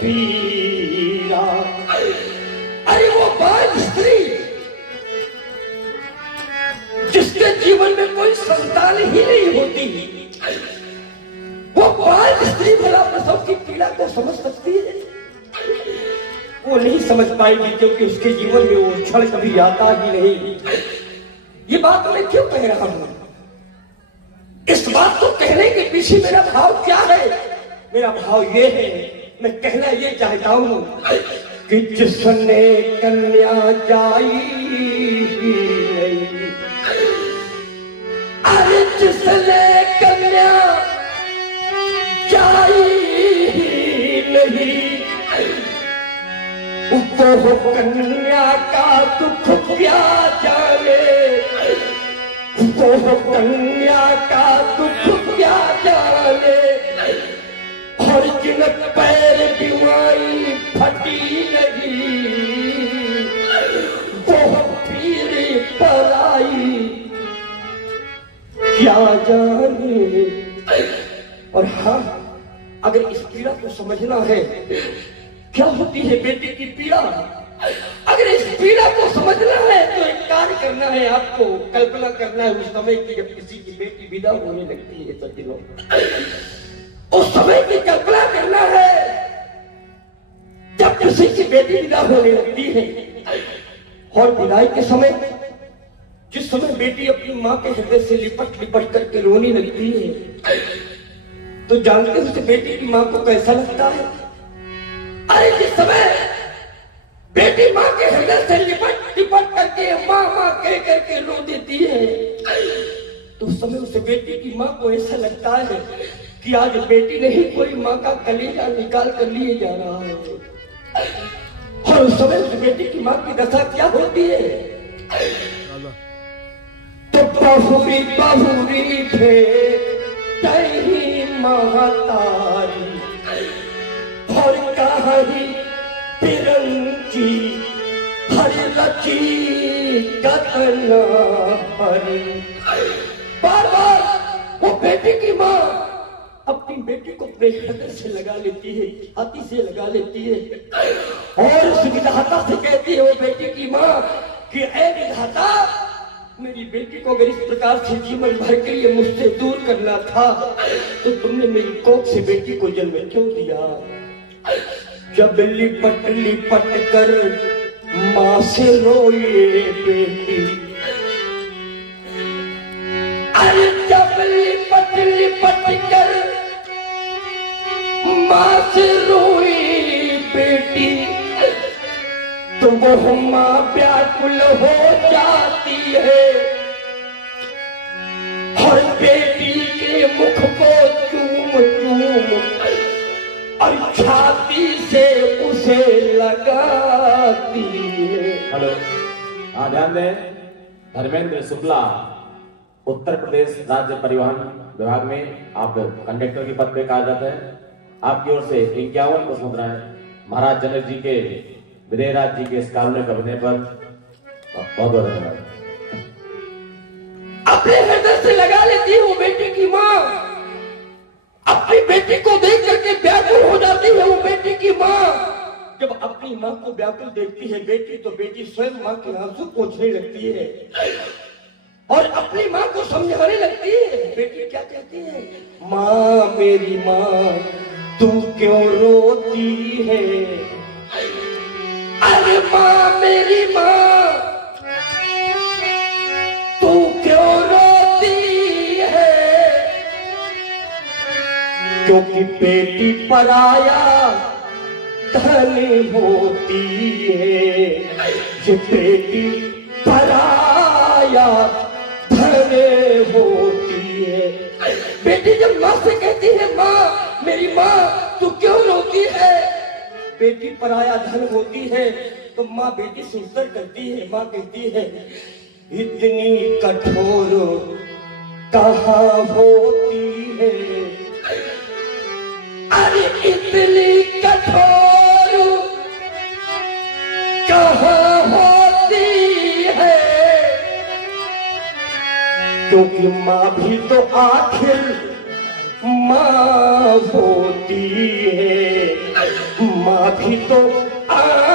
पीड़ा। अरे वो बाल स्त्री जिसके जीवन में कोई संतान ही नहीं होती, वो बाल स्त्री भला प्रसव की पीड़ा को समझ सकती है? वो नहीं समझ पाएगी, क्योंकि उसके जीवन में वो क्षण कभी आता ही नहीं। ये बात मैं क्यों कह रहा हूं? इस बात को कहने के पीछे मेरा भाव क्या है? मेरा भाव ये है, मैं कहना ये चाहता हूं कि जिसने कन्या जाई, अरे जिसने कन्या जाई नहीं, वो कन्या का दुख क्या जाने, वो कन्या का दुख क्या जाने। और जिन पैर बीमारी फटी नहीं, वो पीर पर आई क्या जाने। और हाँ, अगर इस पीड़ा को समझना है, क्या होती है बेटी की पीड़ा, अगर इस पीड़ा को समझना है तो एक कार्य करना है, आपको कल्पना करना है उस समय की जब किसी की बेटी विदा होने लगती है। सज्जनों, उस समय की कल्पना करना है जब किसी की बेटी विदा होने लगती है। और विदाई के समय, जिस समय बेटी अपनी माँ के हृदय से लिपट लिपट करके रोने लगती है, तो जानते हैं उस बेटी की माँ को कैसा लगता है? अरे जिस समय बेटी माँ के हृदय से लिपट लिपट करके माँ माँ कह करके रो देती है, तो उस समय उस बेटी की माँ को ऐसा लगता है कि आज बेटी नहीं, कोई माँ का कलेजा निकाल कर लिए जा रहा है। और उस समय उस बेटी की माँ की दशा क्या होती है? तो बहुरी बहुरी थे तही महतारी, और कहीं तिरंगी हरि लची कतना हरी। बार बार वो बेटी की माँ अपनी बेटी को अपने हृदय से लगा लेती है, छाती से लगा लेती है, और उस विधाता से कहती है वो बेटी की माँ कि ऐ विधाता, मेरी बेटी को अगर इस प्रकार से जीवन भर के लिए मुझसे दूर करना था, तो तुमने मेरी कोख से बेटी को जन्म क्यों दिया? जब लिपट लिपट कर माँ से रोए बेटी, अरे जब लिपट लिपट कर माँ से रोई बेटी, तो वो माँ व्याकुल हो जाती है, और बेटी के मुख को चूम चूम और छाती से उसे लगाती है। हेलो, हाँ ध्यान दें, धर्मेंद्र शुक्ला, उत्तर प्रदेश राज्य परिवहन विभाग में आप कंडक्टर के पद पे कार्यरत है। आपकी ओर से 51 पुष्पमुद्राएं महाराज जनक जी के विदयराज जी के इस कारुण्य करने पर बहुत बहुत धन्यवाद। अपने हृदय से लगा लेती है वो बेटी की माँ, अपनी बेटी को देख करके व्याकुल हो जाती है वो बेटी की माँ। जब अपनी माँ को व्याकुल देखती है बेटी, तो बेटी स्वयं माँ के आंसू पोंछने लगती है और अपनी माँ को समझाने लगती है। बेटी क्या कहती है? माँ मेरी माँ, तू क्यों रोती है? अरे माँ मेरी माँ, तू क्यों रोती है? क्योंकि बेटी पराया धन होती है, ये बेटी पराया धन होती है। बेटी जब माँ से कहती है माँ मेरी माँ तू क्यों रोती है, बेटी पराया धन होती है, तो माँ बेटी से उत्तर करती है, माँ कहती है इतनी कठोर कहाँ होती है? अरे इतनी कठोर कहाँ होती है? क्योंकि माँ भी तो आखिर माँ होती है। माँ भी तो